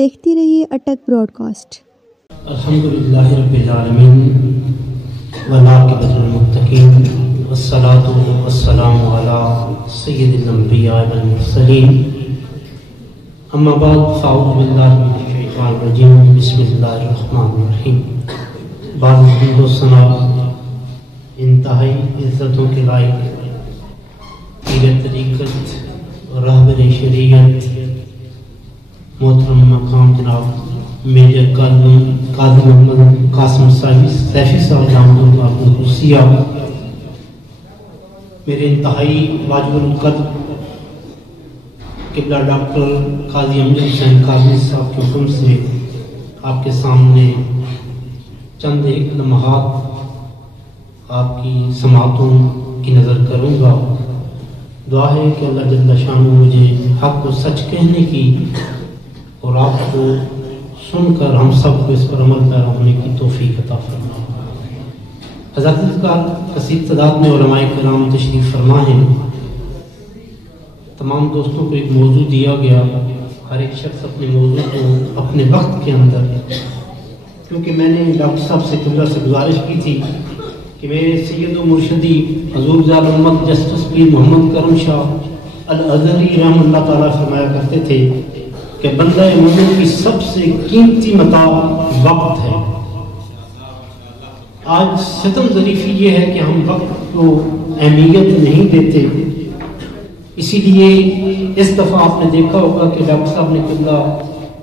دیکھتے رہیے اٹک Broad cost. الحمدللہ رب العالمین والعاقبۃ للمتقین والصلاۃ والسلام علی سید الانبیاء والمرسلین اما بعد فاعوذ باللہ من الشیطان الرجیم بسم اللہ الرحمن الرحیم۔ بعد حمد و ثنا انتہائی عزتوں کے لائق پیر طریقت رہبر شریعت محترم مقام جناب میجر قاضی محمد قاسم سیفی صاحب دامت اللہ القدسیہ، میرے انتہائی واجب القدر قبلہ ڈاکٹر قاضی امجد حسین قاضی صاحب کے حکم سے آپ کے سامنے چند ایک لمحات آپ کی سماعتوں کی نظر کروں گا۔ دعا ہے کہ اللہ جل شانہ مجھے حق و سچ کہنے کی اور آپ کو سن کر ہم سب کو اس پر عمل پیرا ہونے کی توفیق عطا فرمائے۔ حضرت کا کثیر تعداد میں علماء کرام تشریف فرما ہیں۔ تمام دوستوں کو ایک موضوع دیا گیا، ہر ایک شخص اپنے موضوع کو اپنے وقت کے اندر، کیونکہ میں نے ڈاکٹر صاحب سے قبلہ سے گزارش کی تھی کہ میرے سید و مرشدی حضور زال امت جسٹس پیر محمد کرم شاہ الازہری رحمہ اللہ تعالیٰ فرمایا کرتے تھے کہ بندہ مومن کی سب سے قیمتی متاع وقت ہے۔ آج ستم ظریفی یہ ہے کہ ہم وقت کو اہمیت نہیں دیتے، اسی لیے اس دفعہ آپ نے دیکھا ہوگا کہ ڈاکٹر صاحب نے قبلہ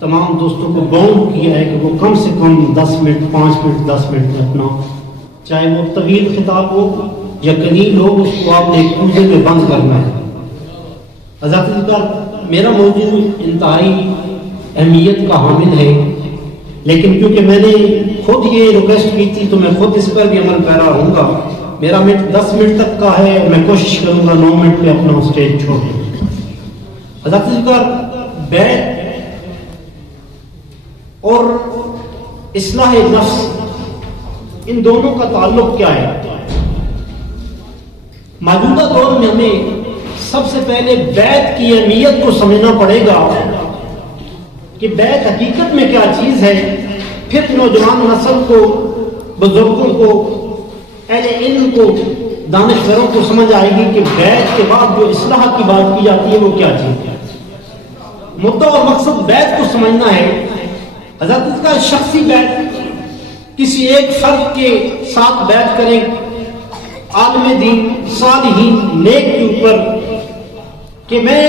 تمام دوستوں کو باؤنڈ کیا ہے کہ وہ کم سے کم 10 منٹ 5 منٹ 10 منٹ میں اپنا، چاہے وہ طویل خطاب ہو یا قلیل ہو، اس کو آپ نے ایک کوزے میں بند کرنا ہے۔ حضرت میرا موضوع انتہائی اہمیت کا حامل ہے، لیکن کیونکہ میں نے خود یہ ریکویسٹ کی تھی تو میں خود اس پر بھی عمل پیرا رہوں گا۔ میرا 10 منٹ تک کا ہے، میں کوشش کروں گا 9 منٹ میں اپنا اسٹیج چھوڑیں۔ حضرت بیت اور اصلاح نفس، ان دونوں کا تعلق کیا ہے؟ موجودہ دور میں ہمیں سب سے پہلے بیت کی اہمیت کو سمجھنا پڑے گا کہ بیت حقیقت میں کیا چیز ہے، پھر نوجوان نسل کو، بزرگوں کو، اہل علم کو، دانشوروں کو سمجھ آئے گی کہ بیت کے بعد جو اصلاح کی بات کی جاتی ہے وہ کیا چیز ہے۔ مدعا اور مقصد بیت کو سمجھنا ہے۔ حضرت کا شخصی بیت، کسی ایک فرد کے ساتھ بیعت کریں، عالم دین صالحین نیک کے اوپر، کہ میں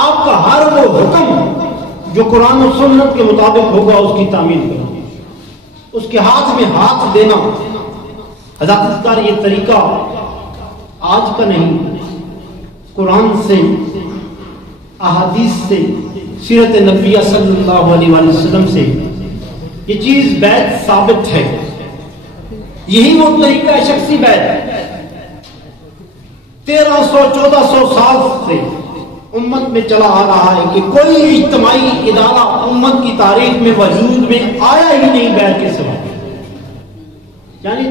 آپ کا ہر وہ حکم جو قرآن و سنت کے مطابق ہوگا اس کی تعمیل کروں، اس کے ہاتھ میں ہاتھ دینا۔ حضرت کا یہ طریقہ آج کا نہیں، قرآن سے، احادیث سے، سیرت نبویہ صلی اللہ علیہ وآلہ وسلم سے یہ چیز بیعت ثابت ہے۔ یہی وہ طریقہ ہے شخصی بیعت۔ 1300-1400 سال سے امت میں چلا آ رہا ہے کہ کوئی اجتماعی ادارہ امت کی تاریخ میں وجود میں آیا ہی نہیں بیعت کے سوا۔ یعنی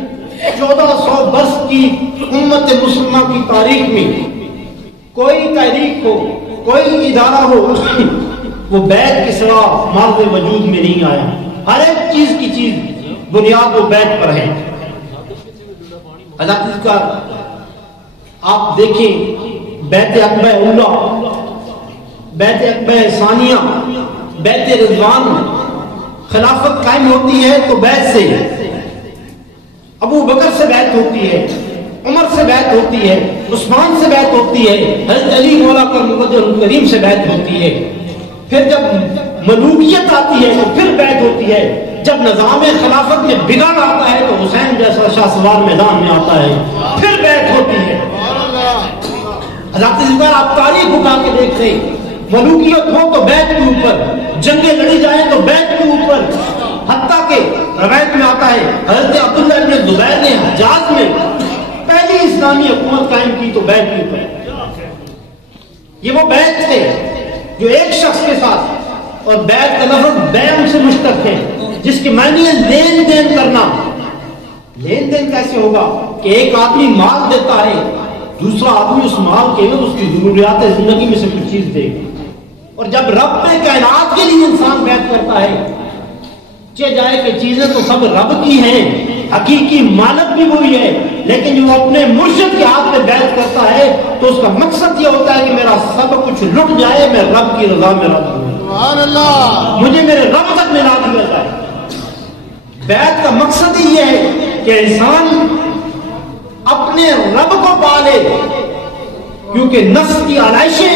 1400 برس کی امت مسلمہ کی تاریخ میں کوئی تحریک ہو، کوئی ادارہ ہو، وہ بیعت کے سوا مارد وجود میں نہیں آیا۔ ہر ایک چیز کی چیز بنیاد و بیعت پر ہے۔ حضرت کا آپ دیکھیں بیعت عقبہ اولیٰ، بیعت عقبہ ثانیہ، بیعت رضوان، خلافت قائم ہوتی ہے تو بیعت سے، ابو بکر سے بیعت ہوتی ہے، عمر سے بیعت ہوتی ہے، عثمان سے بیعت ہوتی ہے، حضرت علی مولا کرم وجہ الکریم سے بیعت ہوتی ہے۔ پھر جب ملوکیت آتی ہے تو پھر بیعت ہوتی ہے۔ جب نظام خلافت میں بگاڑ آتا ہے تو حسین جیسا شاہ سوار میدان میں آتا ہے، پھر بیعت ہوتی ہے۔ حضرت زبیر آپ تاریخ اٹھا کے دیکھ رہے، ملوکیت ہو تو بیعت کے اوپر، جنگیں لڑی جائیں تو بیعت کے اوپر، حتیٰ کہ روایت میں آتا ہے حضرت عبداللہ ابن زبیر نے حجاز میں پہلی اسلامی حکومت قائم کی تو بیعت کے اوپر۔ یہ وہ بیعت تھے جو ایک شخص کے ساتھ، اور بیعت کا لفظ بیعم سے مشتق ہے، جس کی معنی ہے لین دین کرنا۔ لین دین کیسے ہوگا کہ ایک آدمی مال دیتا ہے، دوسرا آدمی اس مال کے اس کی ضروریات زندگی میں سے کچھ چیز دے گا۔ اور جب رب نے کائنات کے لیے انسان بیعت جائے کہ چیزیں تو سب رب کی ہیں، حقیقی مالک بھی وہی ہے، لیکن جو اپنے مرشد کے ہاتھ میں بیعت کرتا ہے تو اس کا مقصد یہ ہوتا ہے کہ میرا سب کچھ لٹ جائے، میں رب کی رضا میں راضی ہوں، سبحان اللہ، مجھے میرے رب تک ملا دیا جائے۔ بیعت کا مقصد ہی یہ ہے کہ انسان اپنے رب کو پالے، کیونکہ نفس کی آلائشیں،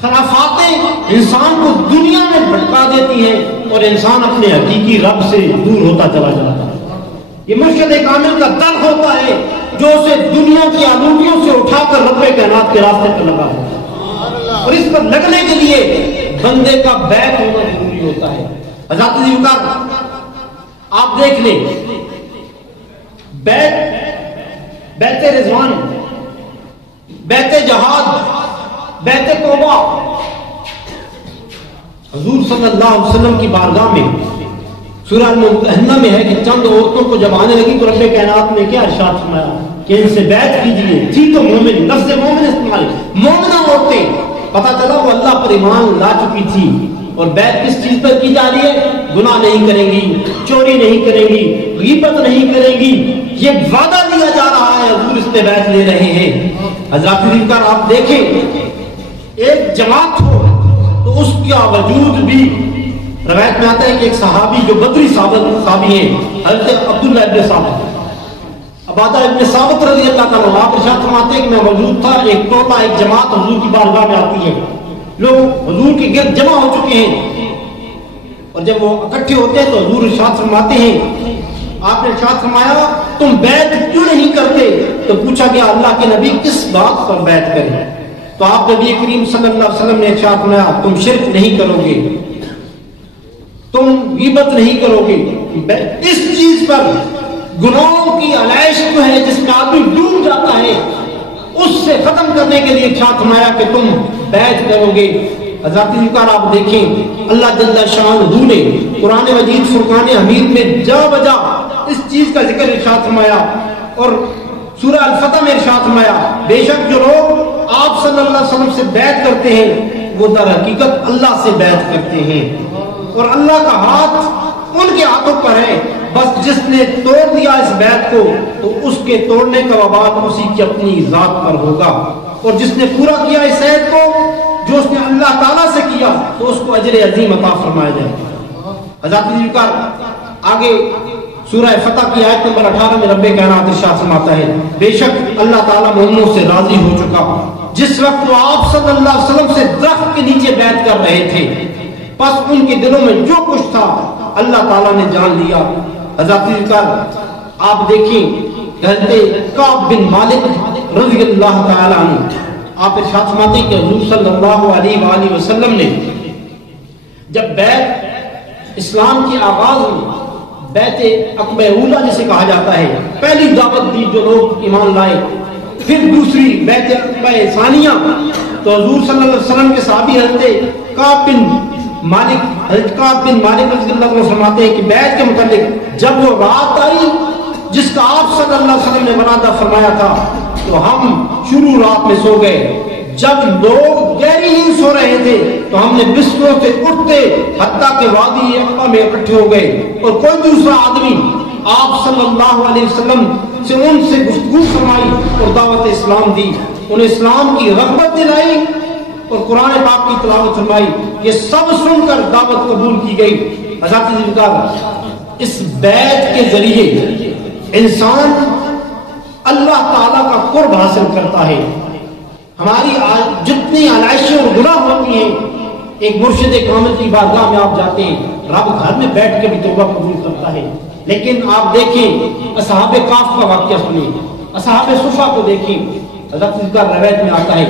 خرافاتیں انسان کو دنیا میں بھٹکا دیتی ہیں اور انسان اپنے حقیقی رب سے دور ہوتا چلا جاتا ہے۔ یہ مرشد کامل کا در ہوتا ہے جو اسے دنیا کی آلودگیوں سے اٹھا کر رب کائنات کے راستے پر لگا ہے، اور اس پر لگنے کے لیے بندے کا بیعت ہونا ضروری ہوتا ہے۔ حضرت ذوالفقار آپ دیکھ لیں، بیعت رضوان، بیعت جہاد، بیعت توبہ، حضور صلی اللہ علیہ وسلم کی بارگاہ میں سورہ الممتحنہ میں ہے کہ چند عورتوں کو جب آنے لگی تو رب کائنات نے کیا ارشاد فرمایا کہ ان سے بیعت کیجیے، تھی تو مومن، لفظ مومن استعمال، مومنہ عورتیں، پتہ چلا وہ اللہ پر ایمان لا چکی تھی، اور بیعت کس چیز پر کی جا رہی ہے؟ گناہ نہیں کریں گی، چوری نہیں کریں گی، غیبت نہیں کریں گی، یہ وعدہ دیا جا رہا ہے، حضور اس پہ بیعت لے رہے ہیں۔ حضرات ذوالفقار آپ دیکھیں، ایک جماعت ہو تو اس کا وجود بھی، روایت میں آتا ہے کہ ایک صحابی جو بدری صحابی ہیں، حضرت عبداللہ ابن ثابت، عبادہ ابن ثابت رضی اللہ عنہ، آپ ارشاد فرماتے ہیں کہ میں موجود تھا، ایک ٹولہ، ایک جماعت حضور کی بارگاہ میں آتی ہے، لوگ حضور کے گرد جمع ہو چکے ہیں، اور جب وہ اکٹھے ہوتے ہیں تو حضور ارشاد فرماتے ہیں، آپ نے ارشاد فرمایا تم بیعت کیوں نہیں کرتے؟ تو پوچھا گیا اللہ کے نبی کس بات پر بیعت کریں؟ تو آپ نبی کریم صلی اللہ علیہ وسلم نے ارشاد فرمایا تم شرک نہیں کرو گے، تم غیبت نہیں کرو گے، اس چیز پر، گناہوں کی علائش جو ہے جس میں آدمی ڈوب جاتا ہے، اس سے ختم کرنے کے لیے ارشاد فرمایا کہ تم بیعت کرو گے۔ حضرات ذوالفقار آپ دیکھیں، اللہ جل شانہ نے قرآن مجید فرقان حمید میں جا بجا اس چیز کا ذکر ارشاد فرمایا، اور سورہ الفتح میں ارشاد فرمایا بے شک جو لوگ آپ صلی اللہ علیہ وسلم سے بیعت کرتے ہیں وہ در حقیقت اللہ سے بیعت کرتے ہیں، اور اللہ کا ہاتھ ان کے ہاتھوں پر ہے، بس جس نے توڑ دیا اس بیعت کو تو اس کے توڑنے کا وبال اسی کی اپنی ذات پر ہوگا، اور جس نے پورا کیا اس عہد کو جو اس نے اللہ تعالیٰ سے کیا تو اس کو اجر عظیم عطا فرمایا جائے گا۔ حضرات ذوالفقار آگے سورہ فتح کی آیت نمبر 18 میں رب کائنات ارشاد فرماتا ہے بے شک اللہ تعالیٰ مومنوں سے راضی ہو چکا جس وقت وہ آپ صلی اللہ علیہ وسلم سے درخت کے نیچے بیعت کر رہے تھے، پس ان کے دلوں میں جو کچھ تھا اللہ تعالیٰ نے جان لیا۔ حضرات ذوالفقار آپ دیکھیں حضرت کعب بن مالک رضی اللہ تعالیٰ عنہ، آپ ارشاد فرماتے ہیں کہ حضور صلی اللہ علیہ وآلہ وسلم نے جب بیعت اسلام کے آغاز میں بیعت عقبہ اولیٰ جسے کہا جاتا ہے، پہلی دعوت دی جو لوگ ایمان لائے، پھر دوسری بیعت عقبہ ثانیہ، تو حضور صلی اللہ علیہ وسلم کے صحابی حضرت کعب بن مالک رضی اللہ عنہ فرماتے ہیں کہ بیعت کے متعلق جب وہ رات آئی جس کا آپ صلی اللہ علیہ وسلم نے منادہ فرمایا تھا تو ہم شروع رات میں سو گئے، جب لوگ گہری نیند سو رہے تھے تو ہم نے بستروں سے اٹھتے حتیٰ کہ وادی عقبہ میں اکٹھے ہو گئے، اور کوئی دوسرا آدمی آپ صلی اللہ علیہ وسلم سے ان سے گفتگو فرمائی اور دعوت اسلام دی، انہیں اسلام کی رغبت دلائی اور قرآن پاک کی تلاوت فرمائی، یہ سب سن کر دعوت قبول کی گئی۔ حضرات ذوالفقار اس بیعت کے ذریعے انسان اللہ تعالیٰ کا قرب حاصل کرتا ہے۔ ہماری جتنی علائشیں اور گناہ ہوتی ہیں، ایک مرشد کامل کی بارگاہ میں آپ جاتے ہیں، رب گھر میں بیٹھ کے بھی توبہ قبول کرتا ہے، لیکن آپ دیکھیں اصحاب کہف کا واقعہ سنیں، اصحاب صفا کو دیکھیں۔ حضرت کا روایت میں آتا ہے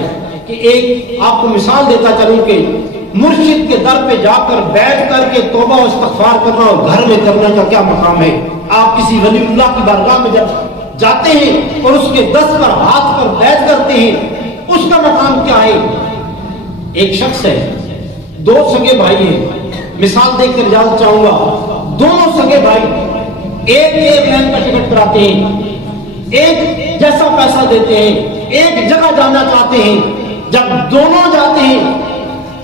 کہ ایک آپ کو مثال دیتا چلوں کہ مرشد کے در پہ جا کر بیٹھ کر کے توبہ و استغفار کرنا اور گھر میں کرنے کا کیا مقام ہے۔ آپ کسی ولی اللہ کی بارگاہ میں جب جاتے ہیں اور اس کے دست پر ہاتھ پر بیعت کرتے ہیں، اس کا مقام کیا ہے؟ ایک شخص ہے، دو سگے بھائی ہیں، مثال دیکھ کر اجازت چاہوں گا، دونوں سگے بھائی ایک لائن کا ٹکٹ کراتے ہیں، ایک جیسا پیسہ دیتے ہیں، ایک جگہ جانا چاہتے ہیں، جب دونوں جاتے ہیں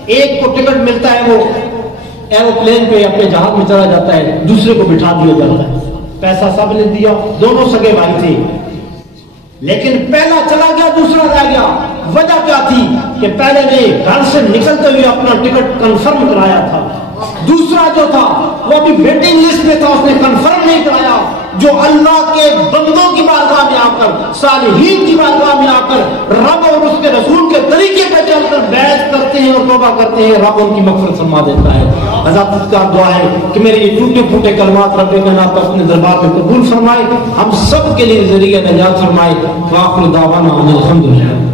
ایک کو ٹکٹ ملتا ہے وہ ایروپلین پہ اپنے جہاز میں چلا جاتا ہے، دوسرے کو بٹھا دیا جاتا ہے، پیسہ سب نے دیا، دونوں سگے بھائی تھے، لیکن پہلا چلا گیا دوسرا رہ گیا۔ وجہ کیا تھی کہ پہلے نے گھر سے نکلتے ہوئے اپنا ٹکٹ کنفرم کرایا تھا، دوسرا جو تھا وہ ابھی ویٹنگ لسٹ میں تھا، اس نے کنفرم نہیں کرایا۔ جو اللہ کے بندوں کی بارگاہ میں آ کر، صالحین کی بارگاہ میں آ کر رب اور اس کے رسول کے طریقے پہ چل کر بیعت کرتے ہیں اور توبہ کرتے ہیں، رب ان کی مغفرت فرما دیتا ہے۔ حضرت کا دعا ہے کہ میرے یہ ٹوٹے پھوٹے کلمات رب کائنات اپنے دربار میں قبول فرمائے، ہم سب کے لیے ذریعہ نجات فرمائے۔ وآخر دعوانا ان الحمدللہ۔